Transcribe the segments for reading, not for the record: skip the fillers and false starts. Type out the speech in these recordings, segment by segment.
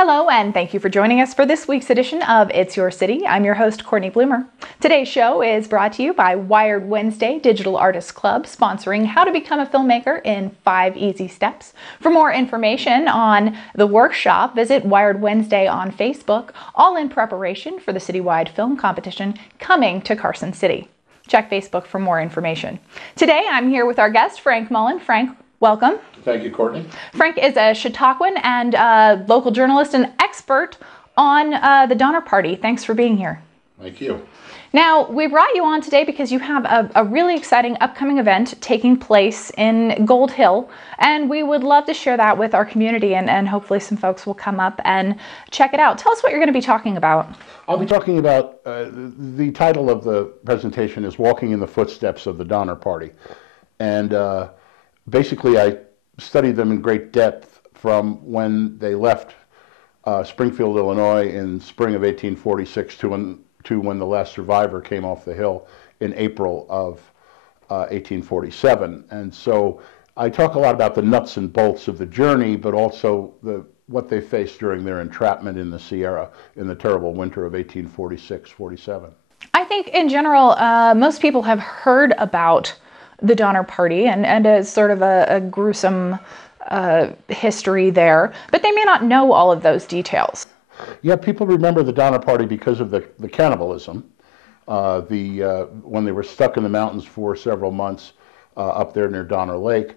Hello, and thank you for joining us for this week's edition of It's Your City. I'm your host, Courtney Bloomer. Today's show is brought to you by Wired Wednesday Digital Artists Club, sponsoring How to Become a Filmmaker in 5 Easy Steps. For more information on the workshop, visit Wired Wednesday on Facebook, all in preparation for the citywide film competition coming to Carson City. Check Facebook for more information. Today, I'm here with our guest, Frank Mullen. Frank, welcome. Thank you, Courtney. Frank is a Chautauquan and a local journalist and expert on the Donner Party. Thanks for being here. Thank you. Now, we brought you on today because you have a really exciting upcoming event taking place in Gold Hill, and we would love to share that with our community, and hopefully some folks will come up and check it out. Tell us what you're going to be talking about. I'll be talking about, the title of the presentation is Walking in the Footsteps of the Donner Party. And basically, I studied them in great depth from when they left Springfield, Illinois in spring of 1846 to when the last survivor came off the hill in April of 1847. And so I talk a lot about the nuts and bolts of the journey, but also what they faced during their entrapment in the Sierra in the terrible winter of 1846-47. I think in general, most people have heard about the Donner Party and as sort of a gruesome history there, but they may not know all of those details. Yeah, people remember the Donner Party because of the cannibalism. When they were stuck in the mountains for several months up there near Donner Lake,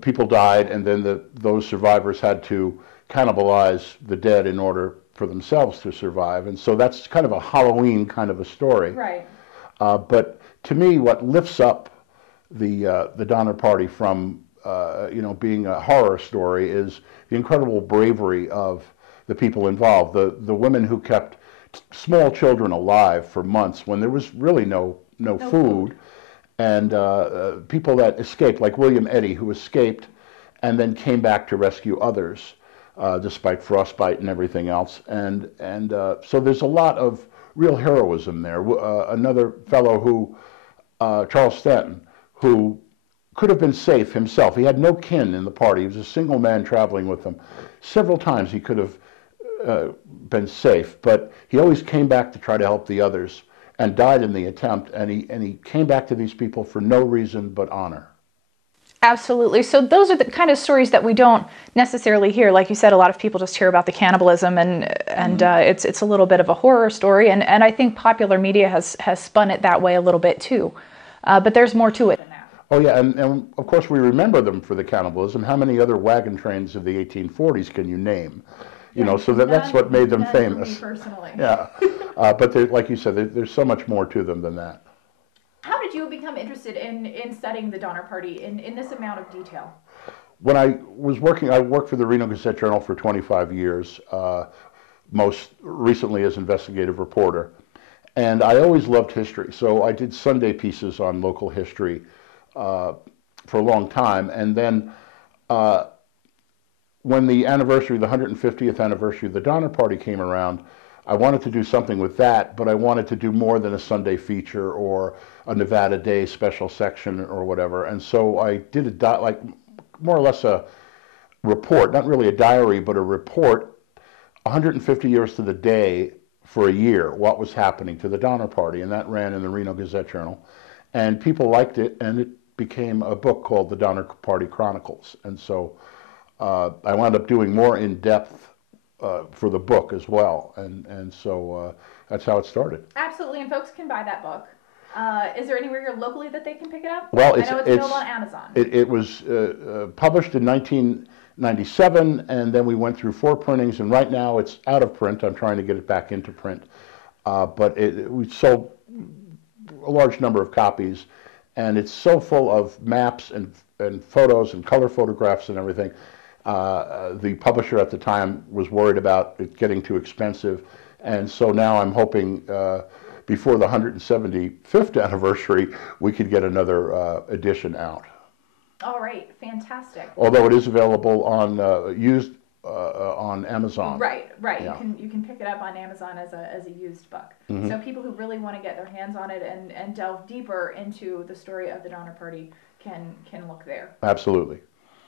people died, and then those survivors had to cannibalize the dead in order for themselves to survive. And so that's kind of a Halloween kind of a story. Right. But to me, what lifts up the Donner Party from being a horror story is the incredible bravery of the people involved. The women who kept small children alive for months when there was really no food. And people that escaped, like William Eddy, who escaped and then came back to rescue others despite frostbite and everything else. And so there's a lot of real heroism there. Another fellow who, Charles Stanton, who could have been safe himself. He had no kin in the party. He was a single man traveling with them. Several times he could have been safe, but he always came back to try to help the others and died in the attempt. And he came back to these people for no reason but honor. Absolutely. So those are the kind of stories that we don't necessarily hear. Like you said, a lot of people just hear about the cannibalism, and it's a little bit of a horror story. And I think popular media has spun it that way a little bit too. But there's more to it than that. Oh yeah, and of course we remember them for the cannibalism. How many other wagon trains of the 1840s can you name? So that's what made them famous. For me personally. Yeah, but like you said, there's so much more to them than that. How did you become interested in studying the Donner Party in this amount of detail? When I worked for the Reno Gazette-Journal for 25 years, most recently as investigative reporter. And I always loved history, so I did Sunday pieces on local history for a long time. And then when the 150th anniversary of the Donner Party came around, I wanted to do something with that, but I wanted to do more than a Sunday feature or a Nevada Day special section or whatever. And so I did more or less a report, not really a diary, but a report, 150 years to the day for a year, what was happening to the Donner Party. And that ran in the Reno Gazette-Journal. And people liked it, and it became a book called the Donner Party Chronicles. And so I wound up doing more in-depth for the book as well, and so that's how it started. Absolutely, and folks can buy that book. Is there anywhere here locally that they can pick it up? Well, I know it's available on Amazon. It was published in 1997, and then we went through 4 printings, and right now it's out of print. I'm trying to get it back into print, but we sold a large number of copies, and it's so full of maps and photos and color photographs and everything. The publisher at the time was worried about it getting too expensive, and so now I'm hoping before the 175th anniversary we could get another edition out. All right, fantastic. Although it is available on used on Amazon. Right. Yeah. You can pick it up on Amazon as a used book. Mm-hmm. So people who really want to get their hands on it and delve deeper into the story of the Donner Party can look there. Absolutely.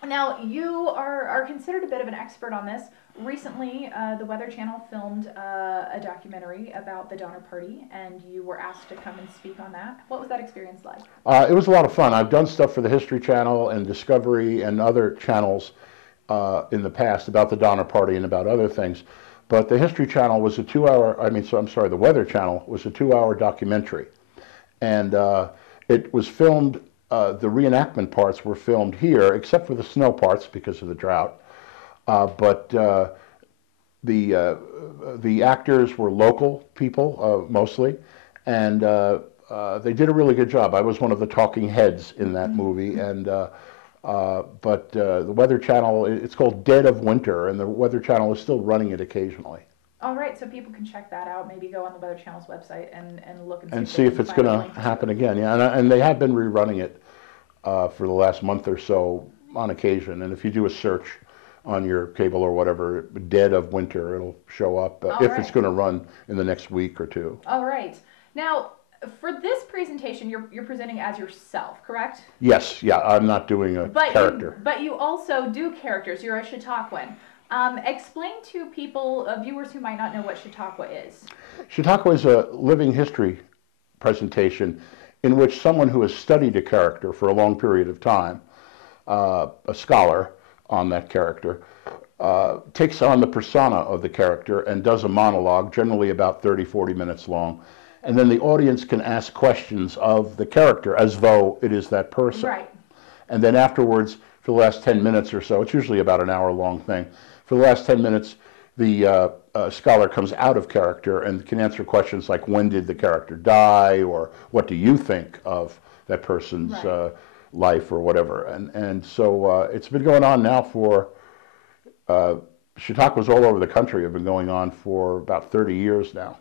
Now, you are considered a bit of an expert on this. Recently, the Weather Channel filmed a documentary about the Donner Party, and you were asked to come and speak on that. What was that experience like? It was a lot of fun. I've done stuff for the History Channel and Discovery and other channels in the past about the Donner Party and about other things. But the History Channel was a 2-hour, the Weather Channel was a 2-hour documentary. And it was filmed, the reenactment parts were filmed here, except for the snow parts because of the drought. But the actors were local people, mostly, and they did a really good job. I was one of the talking heads in that movie, and but the Weather Channel, it's called Dead of Winter, and the Weather Channel is still running it occasionally. All right, so people can check that out. Maybe go on the Weather Channel's website and look and see if it's going to happen again. Yeah, and they have been rerunning it for the last month or so on occasion. And if you do a search on your cable or whatever, Dead of Winter, it'll show up if it's going to run in the next week or two. All right. Now, for this presentation, you're presenting as yourself, correct? Yes, yeah, I'm not doing a character. But you also do characters. You're a Chautauquan. Explain to people, viewers who might not know what Chautauqua is. Chautauqua is a living history presentation in which someone who has studied a character for a long period of time, a scholar on that character, takes on the persona of the character and does a monologue, generally about 30-40 minutes long. And then the audience can ask questions of the character as though it is that person. Right. And then afterwards, for the last 10 minutes or so, it's usually about an hour-long thing, for the last 10 minutes, the scholar comes out of character and can answer questions like, when did the character die, or what do you think of that person's life, or whatever. And so it's been going on now for, Chautauquas all over the country have been going on for about 30 years now.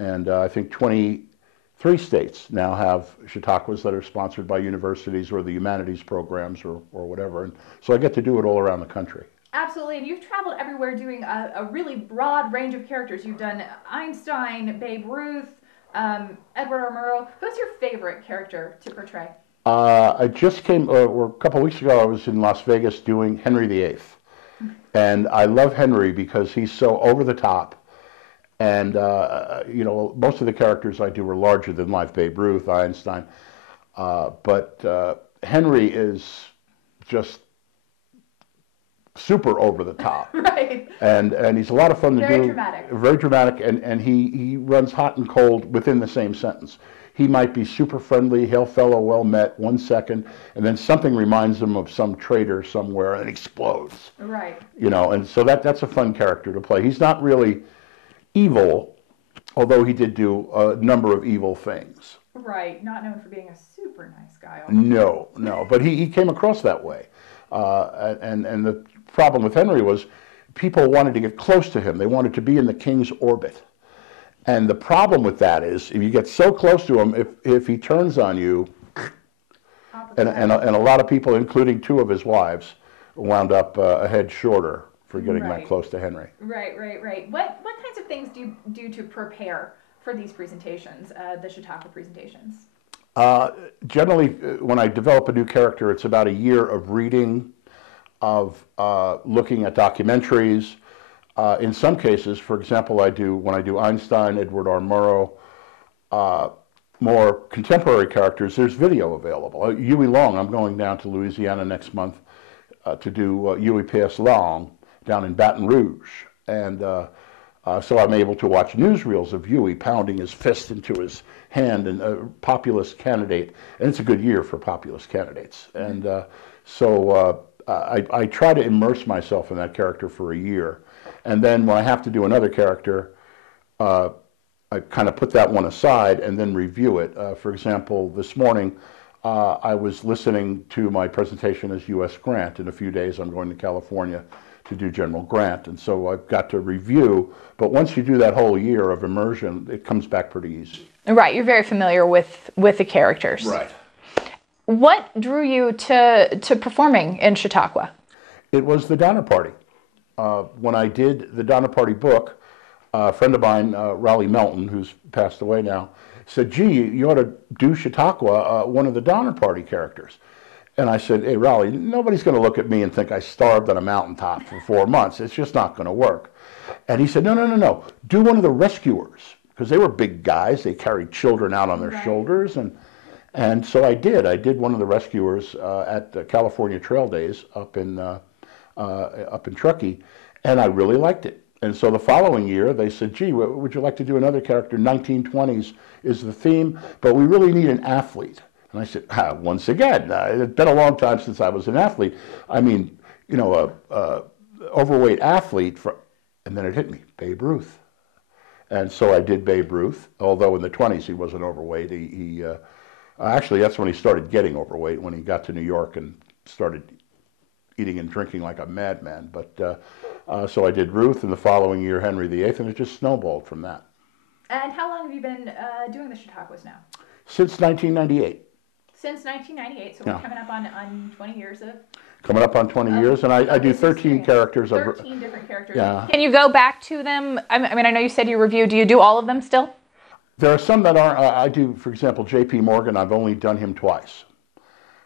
And I think 23 states now have Chautauquas that are sponsored by universities or the humanities programs or whatever. And so I get to do it all around the country. Absolutely, and you've traveled everywhere doing a really broad range of characters. You've done Einstein, Babe Ruth, Edward R. Murrow. Who's your favorite character to portray? I just came, or a couple of weeks ago, I was in Las Vegas doing Henry VIII. And I love Henry because he's so over the top. And, you know, most of the characters I do are larger than life, Babe Ruth, Einstein. But Henry is just super over the top. Right. And he's a lot of fun to do. Very dramatic. Very dramatic, and he runs hot and cold within the same sentence. He might be super friendly, hail fellow, well met, 1 second, and then something reminds him of some traitor somewhere and explodes. Right. You know, and so that's a fun character to play. He's not really evil, although he did do a number of evil things. Right. Not known for being a super nice guy. No, but he came across that way. And the problem with Henry was people wanted to get close to him. They wanted to be in the king's orbit. And the problem with that is if you get so close to him, if he turns on you, and a lot of people, including 2 of his wives, wound up a head shorter for getting that close to Henry. Right. What kinds of things do you do to prepare for these presentations, the Chautauqua presentations? Generally, when I develop a new character, it's about a year of reading, of looking at documentaries. In some cases, for example, when I do Einstein, Edward R. Murrow, more contemporary characters, there's video available. Huey Long, I'm going down to Louisiana next month to do Huey P.S. Long down in Baton Rouge. And so I'm able to watch newsreels of Huey pounding his fist into his hand, and a populist candidate. And it's a good year for populist candidates. And so I try to immerse myself in that character for a year. And then when I have to do another character, I kind of put that one aside and then review it. For example, this morning, I was listening to my presentation as U.S. Grant. In a few days, I'm going to California to do General Grant. And so I've got to review. But once you do that whole year of immersion, it comes back pretty easy. Right. You're very familiar with the characters. Right. What drew you to performing in Chautauqua? It was the Donner Party. When I did the Donner Party book, a friend of mine, Raleigh Melton, who's passed away now, said, gee, you ought to do Chautauqua, one of the Donner Party characters. And I said, hey, Raleigh, nobody's going to look at me and think I starved on a mountaintop for 4 months. It's just not going to work. And he said, no, no, no, no. Do one of the rescuers. Because they were big guys. They carried children out on their shoulders. And so I did. I did one of the rescuers at the California Trail Days up in Truckee. And I really liked it. And so the following year, they said, gee, would you like to do another character? 1920s is the theme, but we really need an athlete. And I said, once again, it's been a long time since I was an athlete. I mean, you know, a overweight athlete, and then it hit me, Babe Ruth. And so I did Babe Ruth, although in the 20s he wasn't overweight. Actually, that's when he started getting overweight, when he got to New York and started eating and drinking like a madman. But so I did Ruth, and the following year Henry VIII, and it just snowballed from that. And how long have you been doing the Chautauquas now? Since 1998. Since 1998, so we're coming up on 20 years of... Coming up on 20 years, and I do 13 characters. 13 different characters. Yeah. Can you go back to them? I mean, I know you said you review. Do you do all of them still? There are some that aren't. I do, for example, J.P. Morgan. I've only done him twice.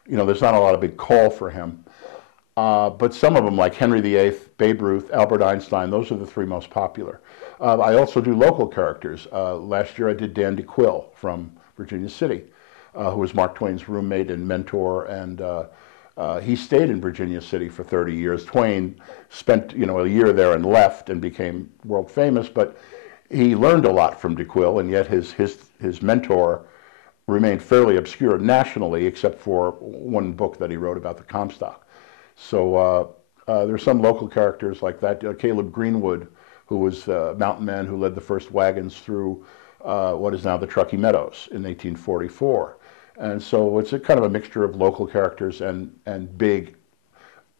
You know, there's not a lot of big call for him. But some of them, like Henry VIII, Babe Ruth, Albert Einstein, those are the three most popular. I also do local characters. Last year I did Dan DeQuille from Virginia City, who was Mark Twain's roommate and mentor, and he stayed in Virginia City for 30 years. Twain spent, you know, a year there and left and became world famous, but he learned a lot from DeQuille, and yet his mentor remained fairly obscure nationally, except for one book that he wrote about the Comstock. So there's some local characters like that. Caleb Greenwood, who was a mountain man who led the first wagons through what is now the Truckee Meadows in 1844. And so it's a kind of a mixture of local characters and big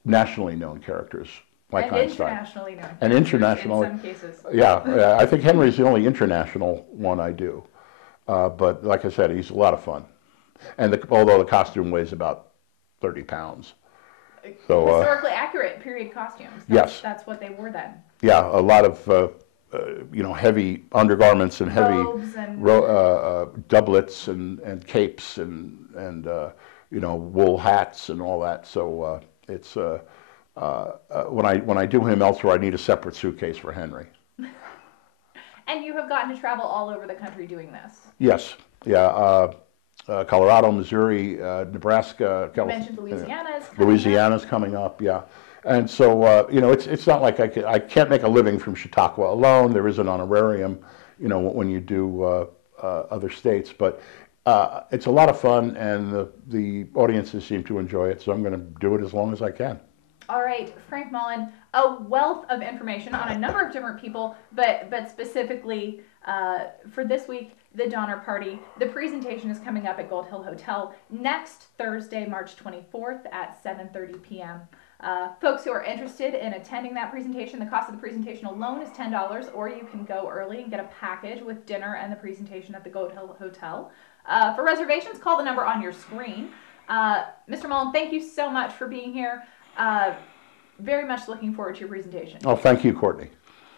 nationally known characters like and Einstein. Internationally known. And internationally. In some cases. Yeah, I think Henry's the only international one I do. But like I said, he's a lot of fun. And although the costume weighs about 30 pounds. So, historically accurate period costumes. Yes. That's what they wore then. Yeah, a lot of you know, heavy undergarments and heavy robes and doublets and capes and you know, wool hats and all that. So it's when I do him elsewhere, I need a separate suitcase for Henry. And you have gotten to travel all over the country doing this. Yes, yeah. Colorado, Missouri, Nebraska, you mentioned Louisiana's Louisiana's coming up, yeah. And so, you know, it's not like I can't make a living from Chautauqua alone. There is an honorarium, you know, when you do other states. But it's a lot of fun, and the audiences seem to enjoy it. So I'm going to do it as long as I can. All right, Frank Mullen, a wealth of information on a number of different people, but specifically for this week, the Donner Party. The presentation is coming up at Gold Hill Hotel next Thursday, March 24th at 7:30 p.m. Folks who are interested in attending that presentation, the cost of the presentation alone is $10, or you can go early and get a package with dinner and the presentation at the Gold Hill Hotel. For reservations, call the number on your screen. Mr. Mullen, thank you so much for being here. Very much looking forward to your presentation. Oh, thank you, Courtney.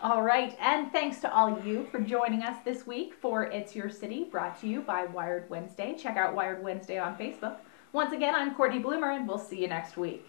All right, and thanks to all you for joining us this week for It's Your City, brought to you by Wired Wednesday. Check out Wired Wednesday on Facebook. Once again, I'm Courtney Bloomer, and we'll see you next week.